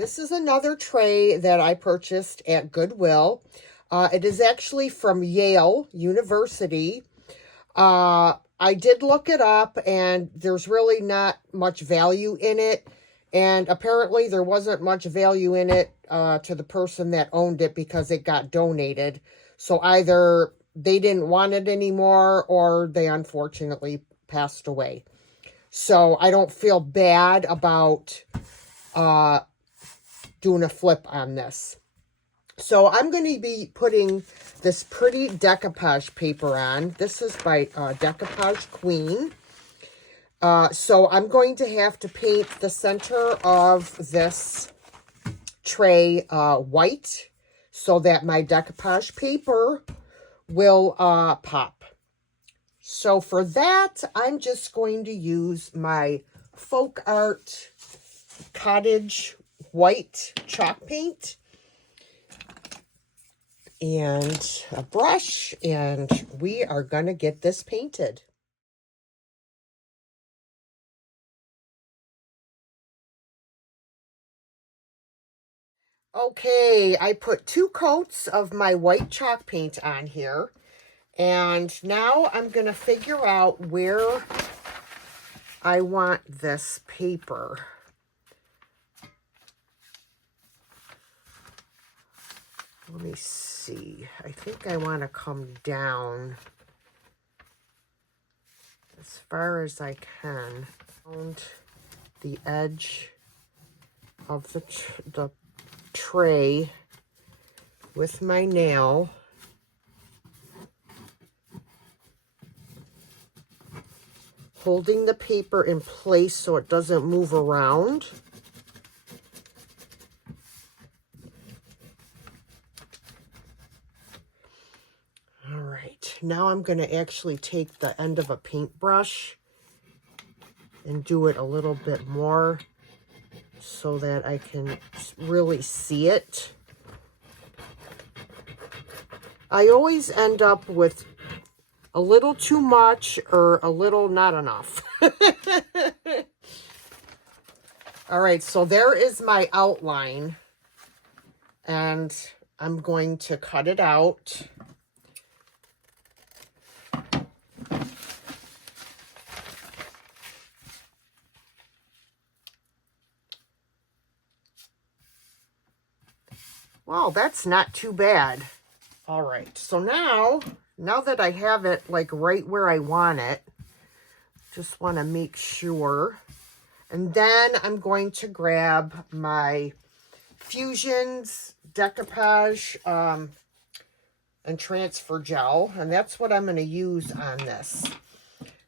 This is another tray that I purchased at Goodwill. It is actually from Yale University. I did look it up, and there's really not much value in it. And apparently there wasn't much value in it to the person that owned it because it got donated. So either they didn't want it anymore or they unfortunately passed away. So I don't feel bad about doing a flip on this. So I'm going to be putting this pretty decoupage paper on. This is by Decoupage Queen. So I'm going to have to paint the center of this tray white so that my decoupage paper will pop. So for that, I'm just going to use my Folk Art Cottage white chalk paint and a brush, and we are going to get this painted. Okay, I put 2 coats of my white chalk paint on here, and now I'm going to figure out where I want this paper. Let me see. I think I want to come down as far as I can around the edge of the tray with my nail. Holding the paper in place so it doesn't move around. All right, now I'm going to actually take the end of a paintbrush and do it a little bit more so that I can really see it. I always end up with a little too much or a little not enough. All right, so there is my outline, and I'm going to cut it out. Wow, that's not too bad. All right, so now that I have it like right where I want it, just want to make sure. And then I'm going to grab my Fusions decoupage and transfer gel, and that's what I'm going to use on this.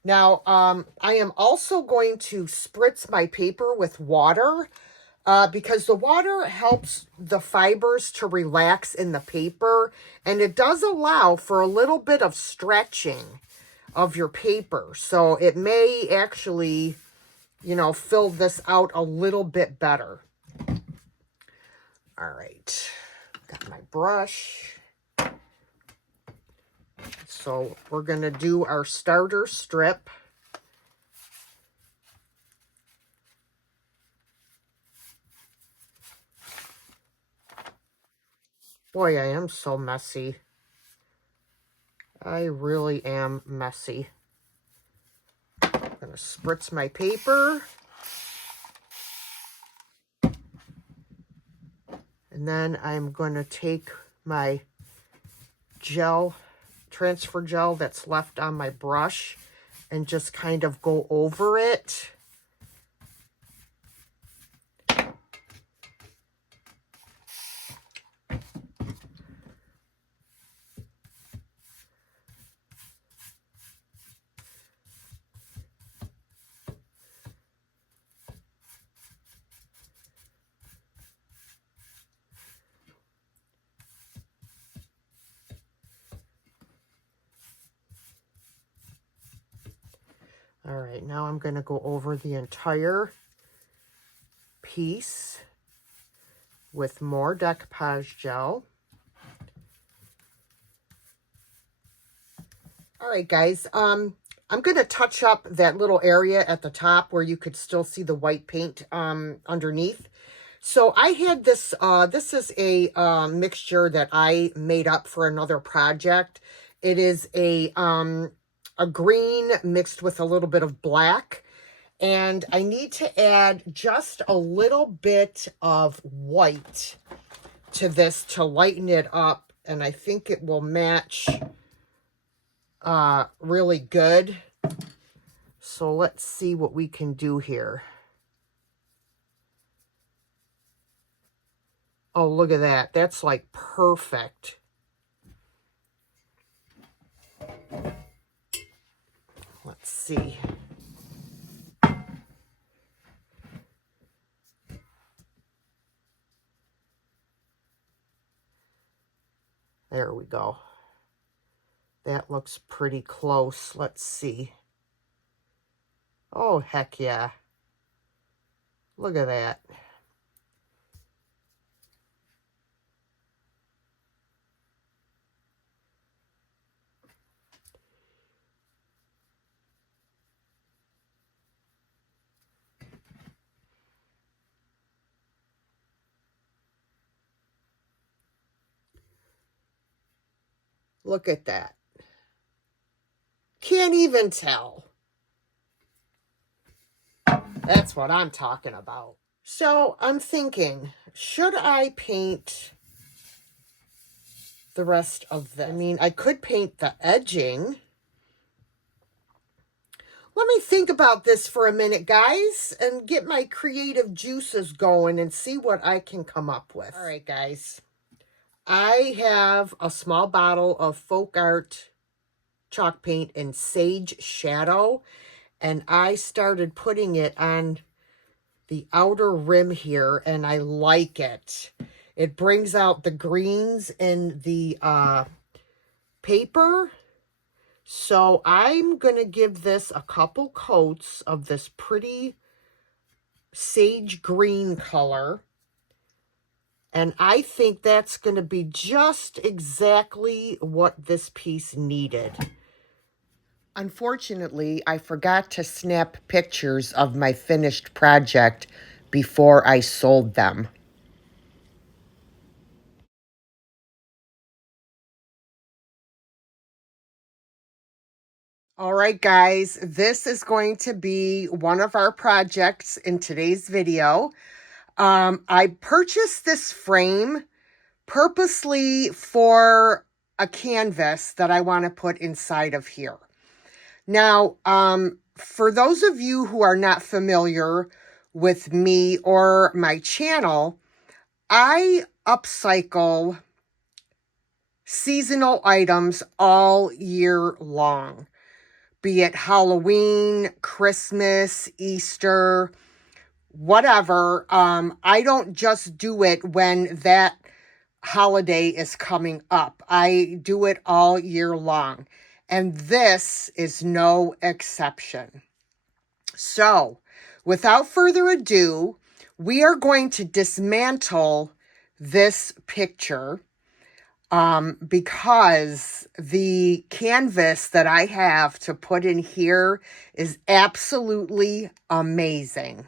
Now, I am also going to spritz my paper with water because the water helps the fibers to relax in the paper, and it does allow for a little bit of stretching of your paper. So it may actually, you know, fill this out a little bit better. All right, got my brush. So we're going to do our starter strip. Boy, I am so messy. I really am messy. I'm going to spritz my paper. And then I'm going to take my gel, transfer gel that's left on my brush, and just kind of go over it. All right, now I'm going to go over the entire piece with more decoupage gel. All right, guys, I'm going to touch up that little area at the top where you could still see the white paint underneath. So I had this, this is a mixture that I made up for another project. It is a green mixed with a little bit of black. And I need to add just a little bit of white to this to lighten it up. And I think it will match really good. So let's see what we can do here. Oh, look at that. That's like perfect. Let's see. There we go. That looks pretty close. Let's see. Oh, heck yeah. Look at that. Look at that. Can't even tell. That's what I'm talking about. So I'm thinking, should I paint the rest of this? I mean, I could paint the edging. Let me think about this for a minute, guys, and get my creative juices going and see what I can come up with. All right, guys. I have a small bottle of Folk Art chalk paint in Sage Shadow, and I started putting it on the outer rim here, and I like it. It brings out the greens in the paper. So I'm going to give this a couple coats of this pretty sage green color. And I think that's going to be just exactly what this piece needed. Unfortunately, I forgot to snap pictures of my finished project before I sold them. All right, guys, this is going to be one of our projects in today's video. I purchased this frame purposely for a canvas that I want to put inside of here. Now, for those of you who are not familiar with me or my channel, I upcycle seasonal items all year long, be it Halloween, Christmas, Easter, whatever. I don't just do it when that holiday is coming up. I do it all year long. And this is no exception. So, without further ado, we are going to dismantle this picture because the canvas that I have to put in here is absolutely amazing.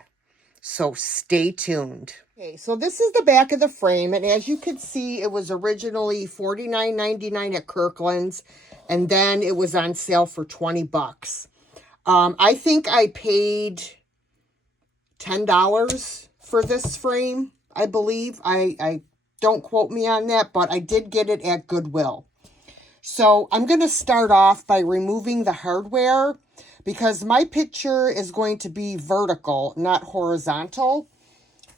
So stay tuned. Okay, so this is the back of the frame, and as you can see, it was originally $49.99 at Kirkland's, and then it was on sale for 20 bucks. I think I paid $10 for this frame, I believe. I don't quote me on that, but I did get it at Goodwill. So I'm going to start off by removing the hardware because my picture is going to be vertical, not horizontal.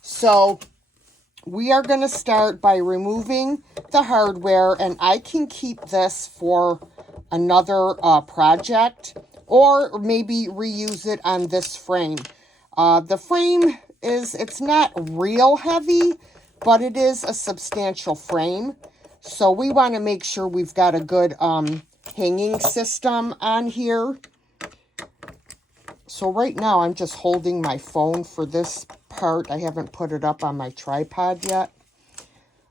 So we are going to start by removing the hardware, and I can keep this for another project or maybe reuse it on this frame. The frame it's not real heavy, but it is a substantial frame. So we want to make sure we've got a good hanging system on here. So right now I'm just holding my phone for this part. I haven't put it up on my tripod yet.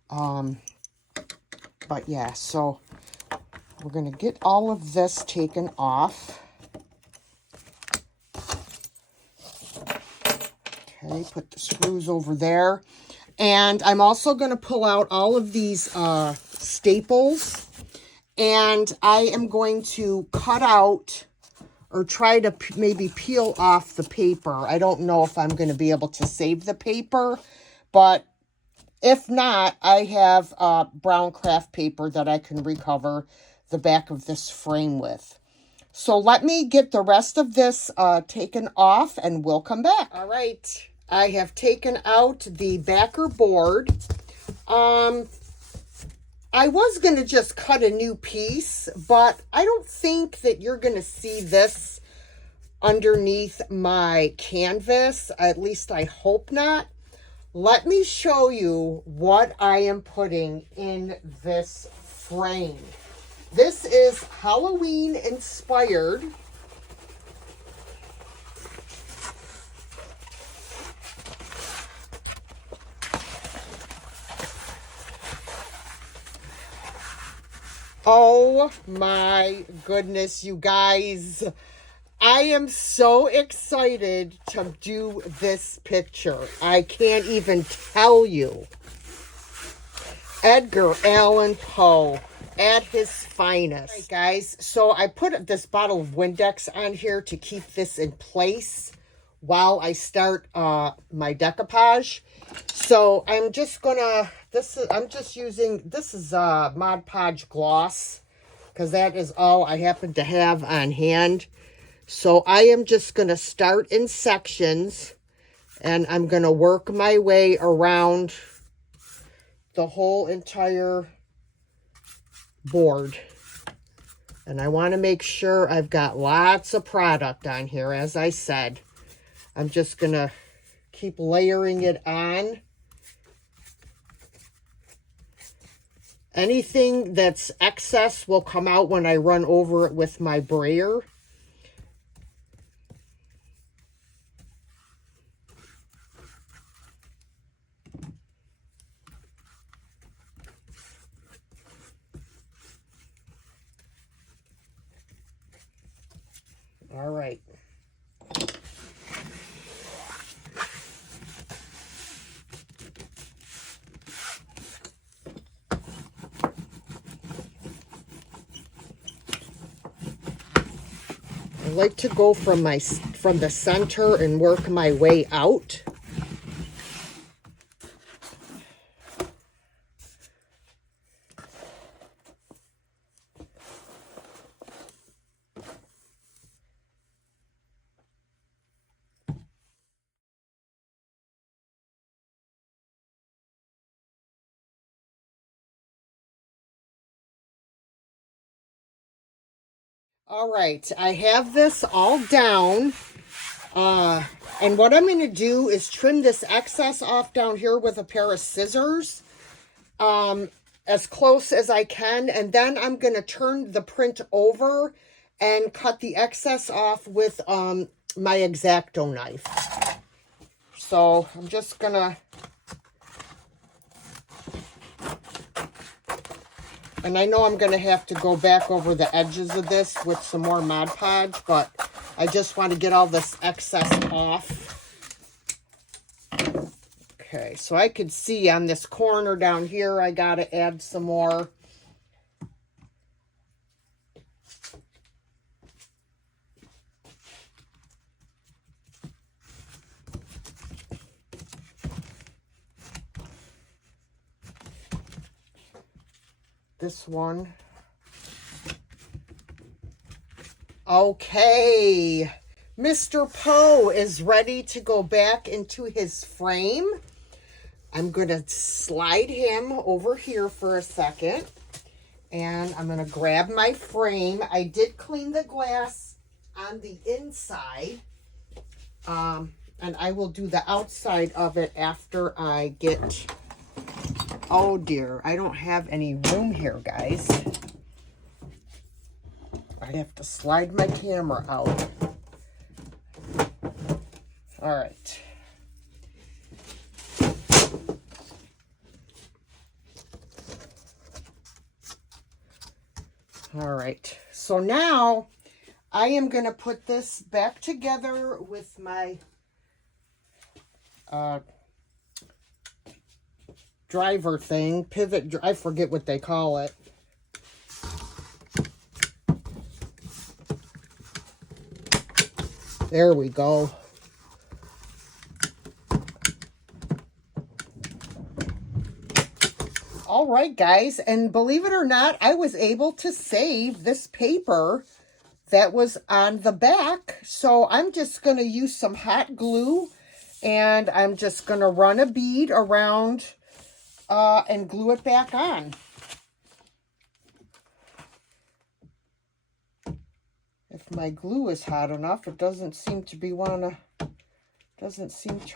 But yeah, so we're going to get all of this taken off. Okay, put the screws over there. And I'm also going to pull out all of these staples. And I am going to cut out or try to maybe peel off the paper. I don't know if I'm going to be able to save the paper, but if not, I have brown craft paper that I can recover the back of this frame with. So let me get the rest of this taken off and we'll come back. All right, I have taken out the backer board. I was going to just cut a new piece, but I don't think that you're going to see this underneath my canvas. At least I hope not. Let me show you what I am putting in this frame. This is Halloween inspired. Oh my goodness, you guys. I am so excited to do this picture. I can't even tell you. Edgar Allan Poe at his finest. All right, guys, so I put this bottle of Windex on here to keep this in place while I start my decoupage. So I'm just gonna, I'm just using, this is Mod Podge gloss, because that is all I happen to have on hand. So I am just gonna start in sections, and I'm gonna work my way around the whole entire board. And I want to make sure I've got lots of product on here. As I said, I'm just gonna keep layering it on. Anything that's excess will come out when I run over it with my brayer. All right. I like to go from the center and work my way out. All right, I have this all down. And what I'm going to do is trim this excess off down here with a pair of scissors, as close as I can. And then I'm going to turn the print over and cut the excess off with my X-Acto knife. So I'm just going to... And I know I'm going to have to go back over the edges of this with some more Mod Podge, but I just want to get all this excess off. Okay, so I could see on this corner down here, I got to add some more. This one. Okay, Mr. Poe is ready to go back into his frame. I'm going to slide him over here for a second. And I'm going to grab my frame. I did clean the glass on the inside. And I will do the outside of it after I get... Oh dear, I don't have any room here, guys. I have to slide my camera out. All right. All right. So now I am going to put this back together with my driver thing, pivot, I forget what they call it. There we go. All right, guys, and believe it or not, I was able to save this paper that was on the back. So I'm just going to use some hot glue, and I'm just going to run a bead around and glue it back on. If my glue is hot enough, it doesn't seem to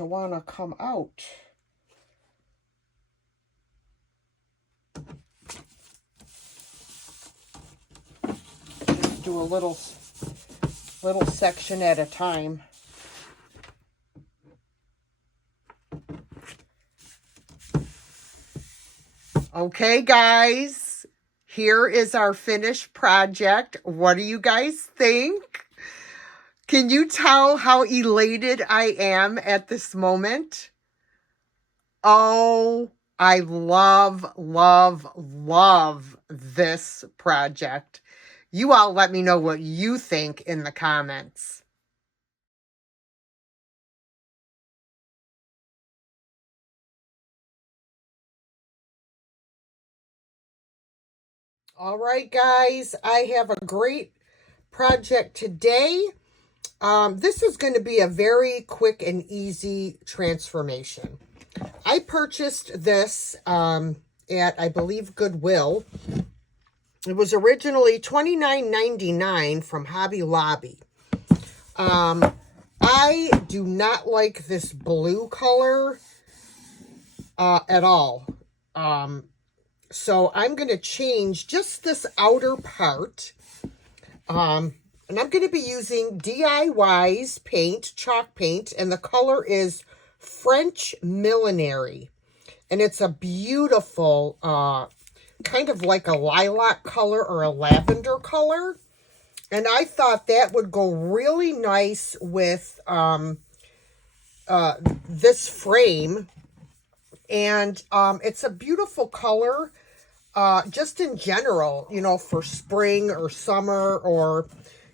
wanna come out. Just do a little section at a time. Okay, guys, here is our finished project. What do you guys think? Can you tell how elated I am at this moment? Oh, I love, love, love this project. You all let me know what you think in the comments. All right, guys, I have a great project today. This is going to be a very quick and easy transformation. I purchased this at, I believe, Goodwill. It was originally $29.99 from Hobby Lobby. I do not like this blue color at all. So I'm going to change just this outer part. And I'm going to be using DIY's paint, chalk paint, and the color is French Millinery. And it's a beautiful, kind of like a lilac color or a lavender color. And I thought that would go really nice with this frame. And it's a beautiful color, just in general, you know, for spring or summer or,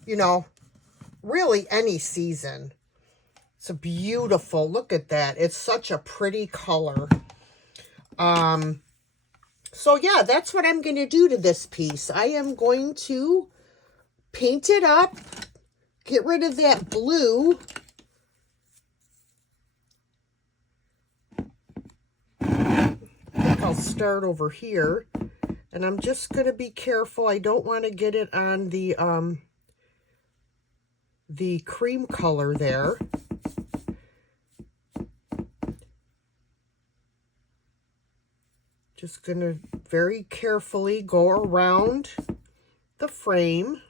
you know, really any season. It's a beautiful, look at that. It's such a pretty color. So yeah, that's what I'm going to do to this piece. I am going to paint it up, get rid of that blue. I'll start over here, and I'm just going to be careful. I don't want to get it on the cream color there. Just going to very carefully go around the frame.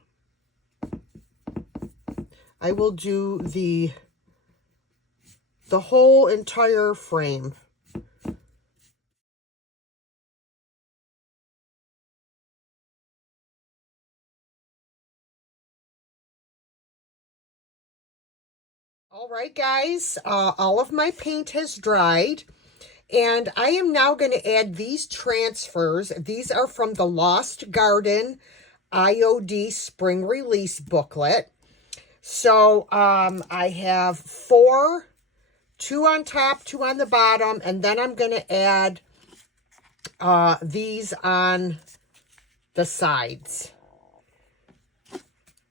I will do the whole entire frame. All right, guys, all of my paint has dried, and I am now going to add these transfers. These are from the Lost Garden IOD Spring Release booklet. So I have 4, 2 on top, 2 on the bottom, and then I'm going to add these on the sides.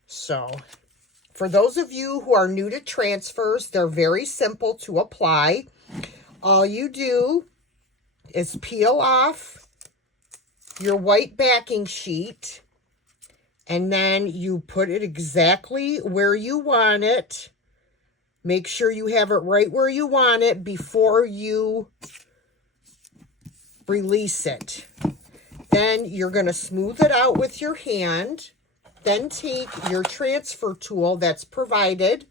So for those of you who are new to transfers, they're very simple to apply. All you do is peel off your white backing sheet, and then you put it exactly where you want it. Make sure you have it right where you want it before you release it. Then you're going to smooth it out with your hand. Then take your transfer tool that's provided,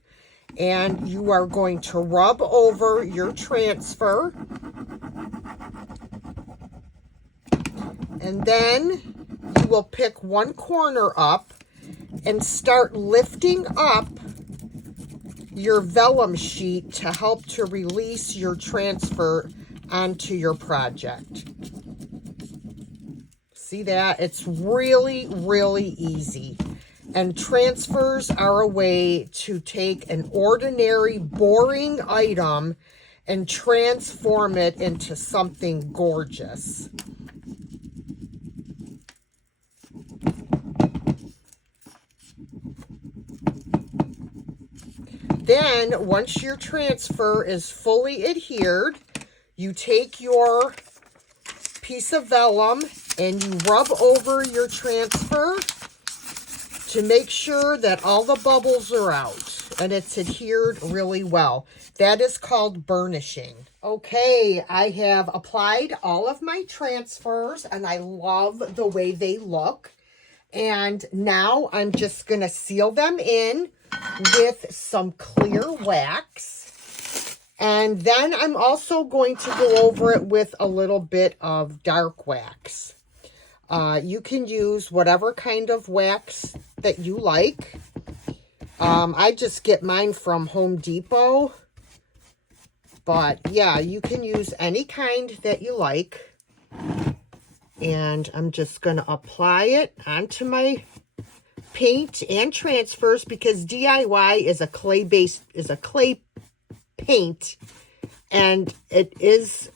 and you are going to rub over your transfer. And then you will pick one corner up and start lifting up your vellum sheet to help to release your transfer onto your project. See that? It's really, really easy. And transfers are a way to take an ordinary, boring item and transform it into something gorgeous. Then, once your transfer is fully adhered, you take your piece of vellum and you rub over your transfer to make sure that all the bubbles are out and it's adhered really well. That is called burnishing. Okay, I have applied all of my transfers and I love the way they look. And now I'm just going to seal them in with some clear wax. And then I'm also going to go over it with a little bit of dark wax. You can use whatever kind of wax that you like. I just get mine from Home Depot. But yeah, you can use any kind that you like. And I'm just going to apply it onto my paint and transfers because DIY is a clay paint, and it is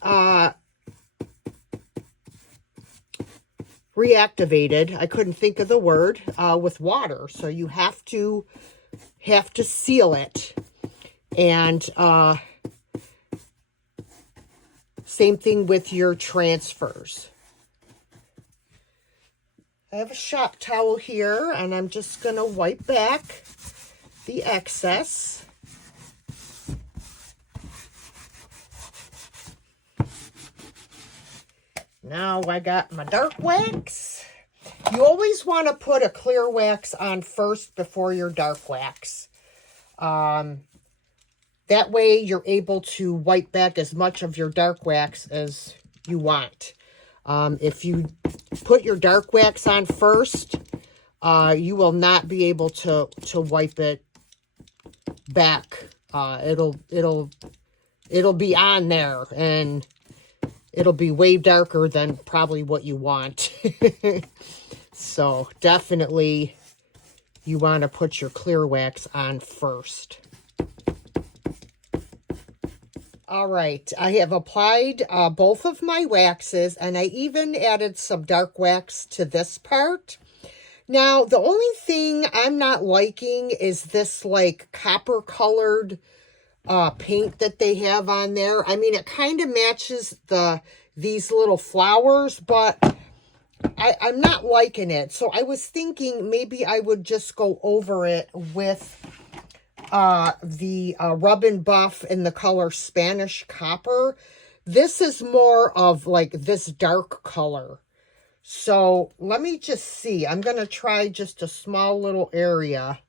reactivated. I couldn't think of the word with water, so you have to seal it. And same thing with your transfers. I have a shop towel here, and I'm just going to wipe back the excess. Now I got my dark wax. You always want to put a clear wax on first before your dark wax. That way you're able to wipe back as much of your dark wax as you want. If you put your dark wax on first, you will not be able to wipe it back. It'll be on there, and it'll be way darker than probably what you want. So definitely you want to put your clear wax on first. All right, I have applied both of my waxes, and I even added some dark wax to this part. Now, the only thing I'm not liking is this like copper colored paint that they have on there. I mean, it kind of matches these little flowers, but I'm not liking it. So I was thinking maybe I would just go over it with the Rub and Buff in the color Spanish Copper. This is more of like this dark color. So let me just see. I'm going to try just a small little area.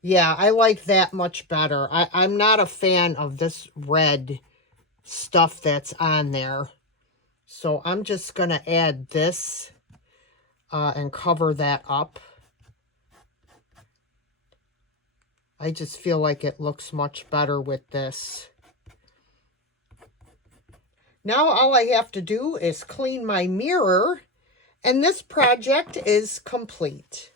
Yeah, I like that much better. I'm not a fan of this red stuff that's on there. So I'm just going to add this and cover that up. I just feel like it looks much better with this. Now all I have to do is clean my mirror, and this project is complete.